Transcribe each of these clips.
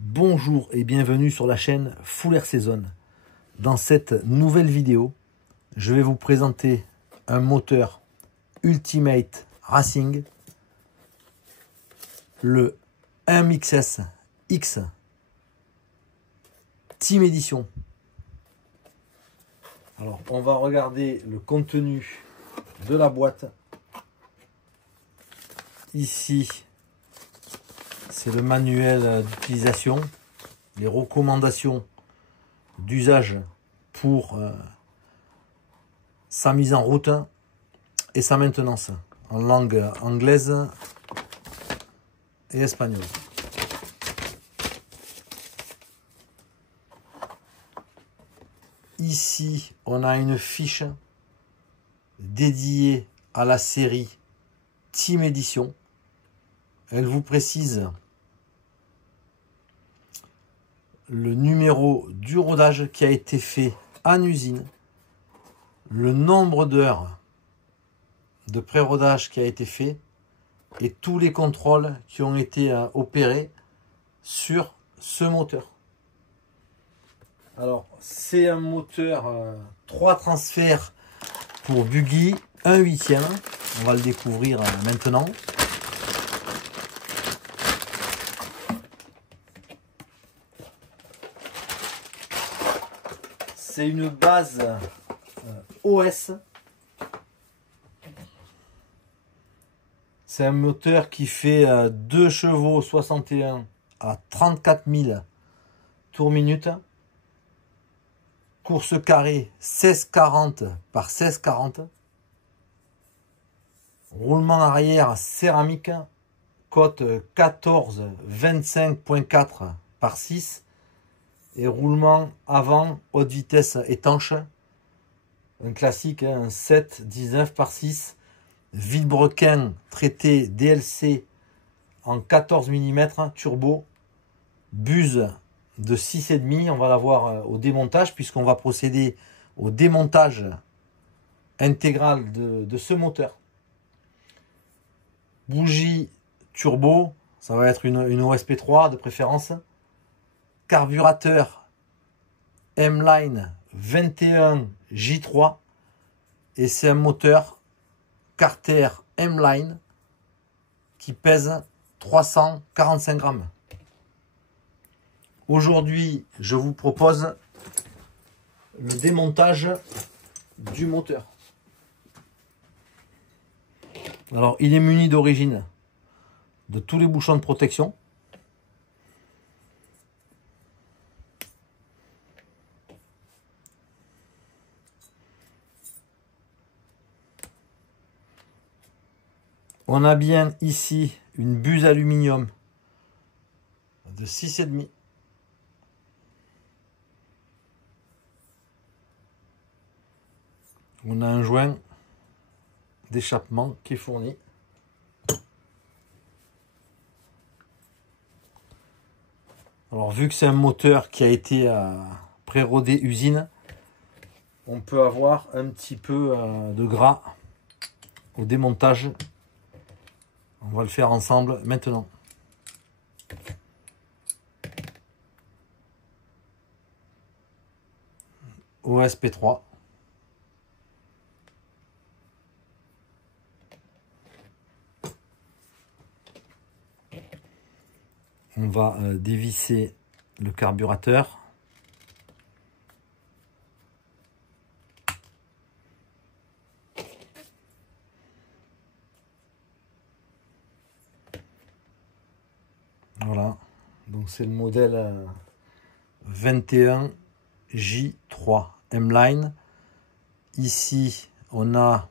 Bonjour et bienvenue sur la chaîne Full Air Season. Dans cette nouvelle vidéo, je vais vous présenter un moteur Ultimate Racing, le 1MXS X Team Edition. Alors, on va regarder le contenu de la boîte. Ici, c'est le manuel d'utilisation, les recommandations d'usage pour sa mise en route et sa maintenance en langue anglaise et espagnole. Ici, on a une fiche dédiée à la série Team Edition. Elle vous précise le numéro du rodage qui a été fait en usine, le nombre d'heures de pré-rodage qui a été fait et tous les contrôles qui ont été opérés sur ce moteur. Alors, c'est un moteur 3 transferts pour buggy, 1/8. On va le découvrir maintenant. C'est une base OS. C'est un moteur qui fait 2 chevaux 61 à 34 000 tours minute. Course carrée 1640 par 1640. Roulement arrière céramique. Cote 14 25.4 par 6. Et roulement avant haute vitesse étanche. Un classique, un 7 19 par 6. Vilebrequin traité DLC en 14 mm turbo. Buse de 6,5. On va la voir au démontage puisqu'on va procéder au démontage intégral de ce moteur. Bougie turbo, ça va être une OSP3 de préférence. Carburateur M-Line 21J3 et c'est un moteur Carter M-Line qui pèse 345 grammes. Aujourd'hui, je vous propose le démontage du moteur. Alors, il est muni d'origine de tous les bouchons de protection. On a bien ici une buse aluminium de 6,5. On a un joint d'échappement qui est fourni. Alors vu que c'est un moteur qui a été pré-rodé usine, on peut avoir un petit peu de gras au démontage. On va le faire ensemble maintenant. OSP3. On va dévisser le carburateur. Voilà, donc c'est le modèle 21J3 M-Line. Ici, on a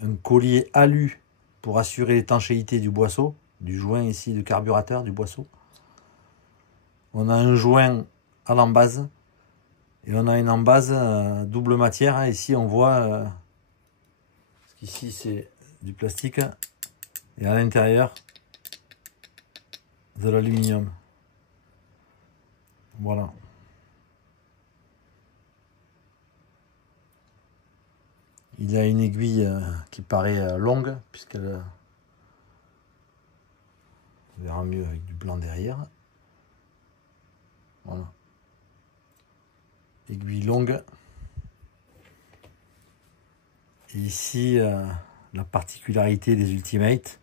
un collier alu pour assurer l'étanchéité du boisseau, du joint ici de carburateur du boisseau. On a un joint à l'embase et on a une embase double matière. Ici, on voit, ici c'est du plastique et à l'intérieur de l'aluminium. Voilà. Il y a une aiguille qui paraît longue puisqu'elle On verra mieux avec du blanc derrière. Voilà. Aiguille longue. Et ici, la particularité des Ultimate,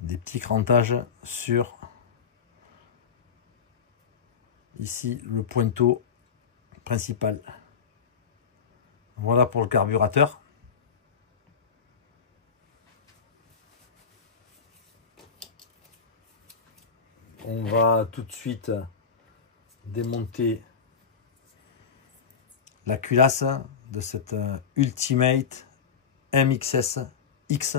des petits crantages sur ici le pointeau principal. Voilà pour le carburateur. On va tout de suite démonter la culasse de cette Ultimate MXS X.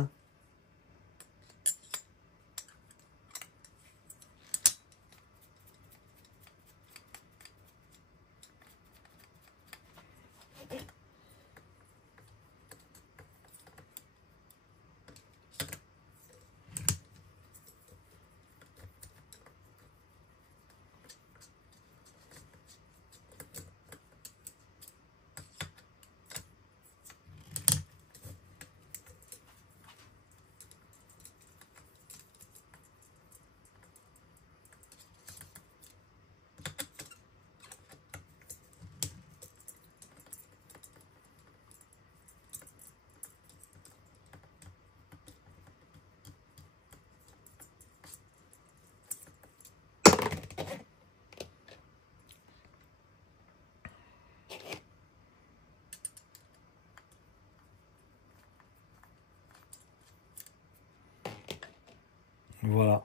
Voilà,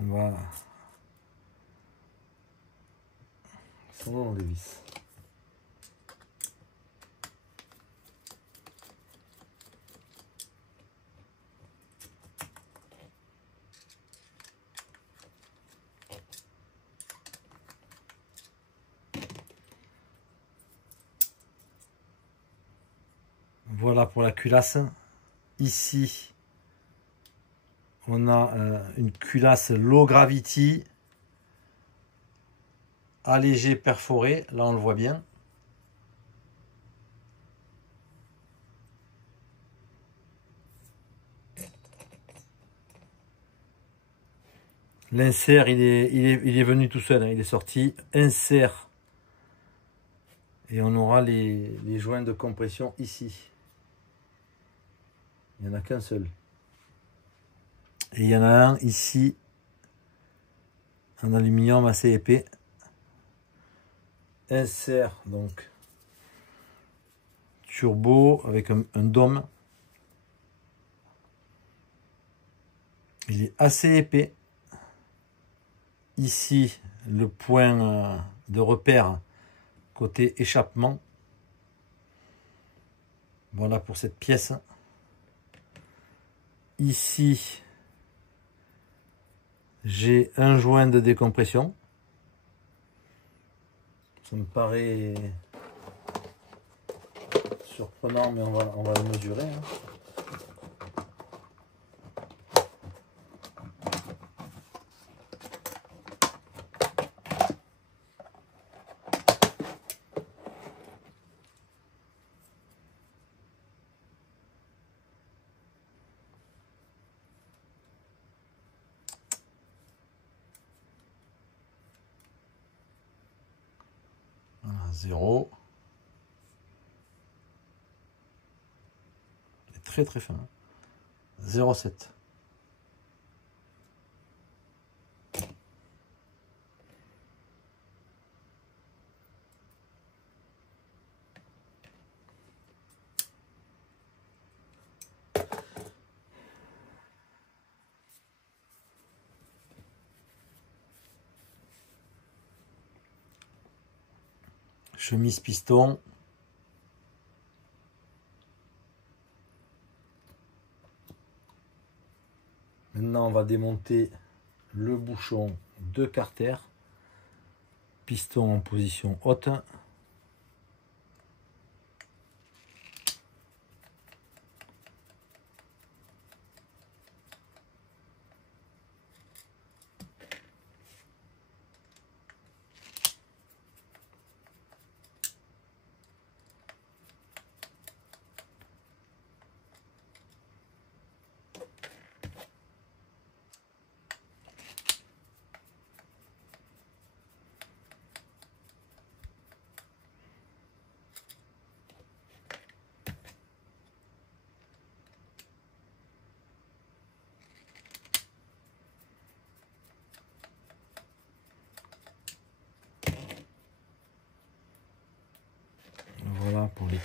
on va dans les vis. Voilà pour la culasse. Ici, on a une culasse low gravity, allégée perforée. Là, on le voit bien. L'insert, il est venu tout seul, hein, il est sorti. Insert. Et on aura les joints de compression ici. Il n'y en a qu'un seul. Et il y en a un ici, en aluminium assez épais. Insert, donc, turbo avec un dôme. Il est assez épais. Ici, le point de repère côté échappement. Voilà pour cette pièce. Ici, j'ai un joint de décompression. Ça me paraît surprenant, mais on va le mesurer, hein. Voilà, 0. Il est très très fin. 0,7. Chemise piston. Maintenant, on va démonter le bouchon de carter. Piston en position haute.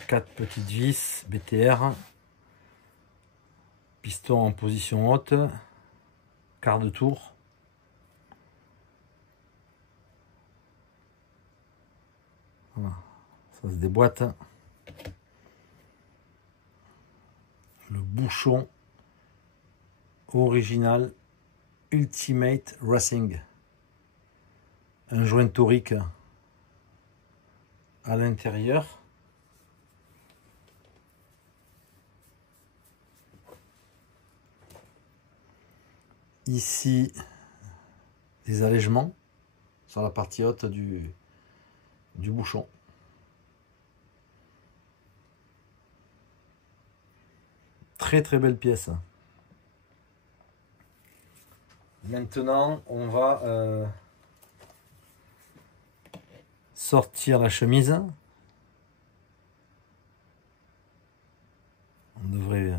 4 petites vis BTR, piston en position haute, quart de tour. Voilà, ça se déboîte. Le bouchon original Ultimate Racing. Un joint torique à l'intérieur. Ici, des allègements sur la partie haute du bouchon. Très belle pièce. Maintenant, on va sortir la chemise. On devrait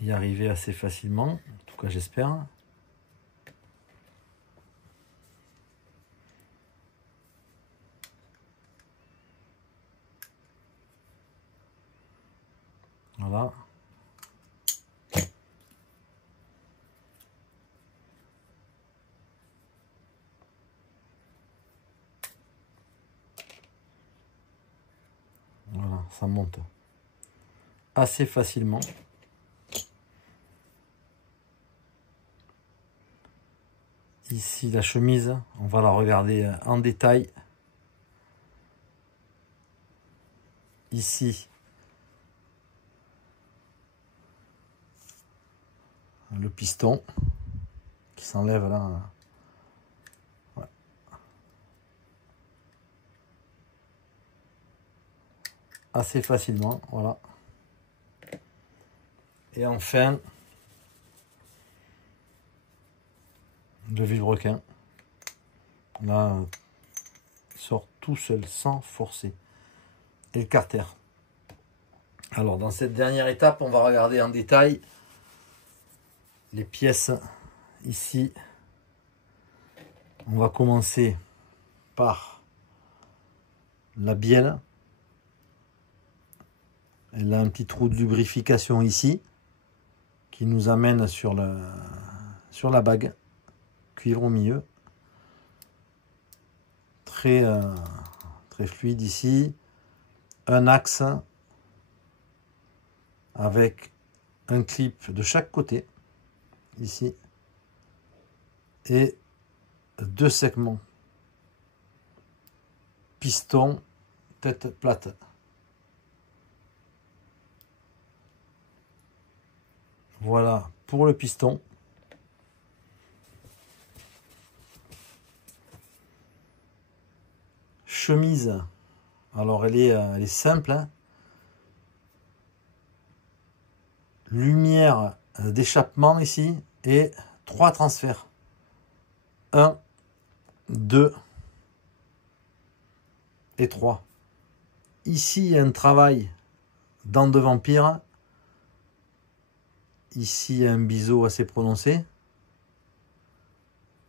y arriver assez facilement, en tout cas j'espère. Voilà. Voilà, ça monte assez facilement. Ici, la chemise, on va la regarder en détail. Ici, le piston qui s'enlève là. Ouais. Assez facilement, voilà. Et enfin, le vilebrequin. Là, il sort tout seul, sans forcer. Et le carter. Alors, dans cette dernière étape, on va regarder en détail les pièces ici. On va commencer par la bielle. Elle a un petit trou de lubrification ici qui nous amène sur la bague. Cuivre au milieu. Très fluide ici. Un axe avec un clip de chaque côté ici et 2 segments piston tête plate. Voilà pour le piston. Chemise, alors elle est simple, hein. Lumière d'échappement ici et 3 transferts. 1, 2 et 3. Ici, il y a un travail dents de vampire. Ici, il y a un biseau assez prononcé.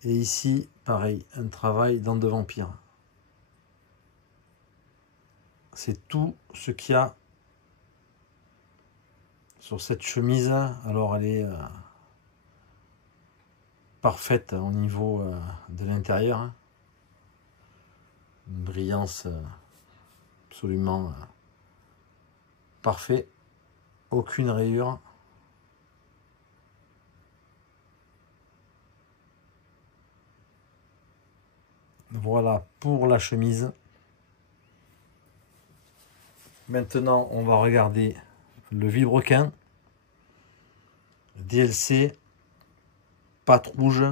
Et ici, pareil, un travail dents de vampire. C'est tout ce qu'il y a sur cette chemise. Alors, elle est parfaite au niveau de l'intérieur. Une brillance absolument parfaite. Aucune rayure. Voilà pour la chemise. Maintenant, on va regarder le vilebrequin. DLC, patte rouge.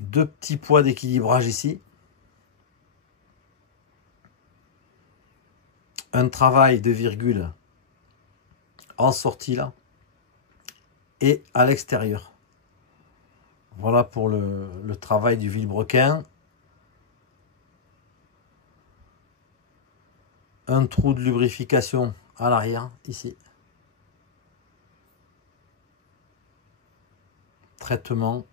2 petits poids d'équilibrage ici. Un travail de virgule en sortie là. Et à l'extérieur. Voilà pour le travail du vilebrequin. Un trou de lubrification à l'arrière, ici. Traitement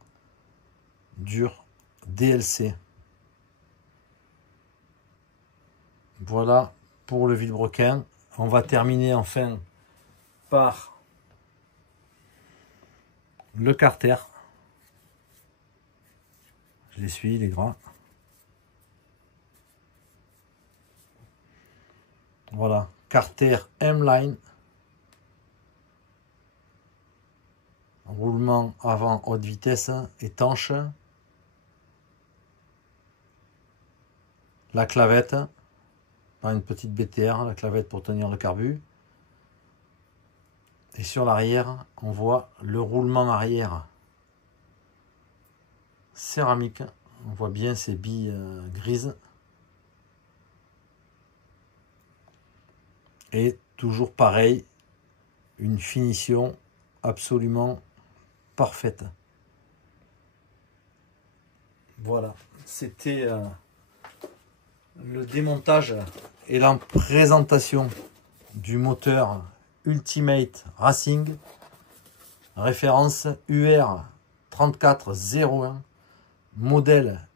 dur DLC. Voilà pour le vilebrequin. On va terminer enfin par le carter. Je l'essuie, il est gras. Voilà, carter M-Line. Roulement avant haute vitesse, étanche. La clavette, pas une petite BTR, la clavette pour tenir le carbu. Et sur l'arrière, on voit le roulement arrière céramique. On voit bien ces billes grises. Et toujours pareil, une finition absolument parfaite. Voilà, c'était le démontage et la présentation du moteur Ultimate Racing, référence UR 3401, modèle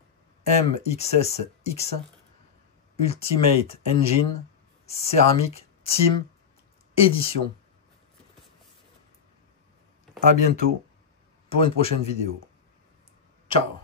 MXSX, Ultimate Engine, céramique Team Édition. À bientôt pour une prochaine vidéo. Ciao.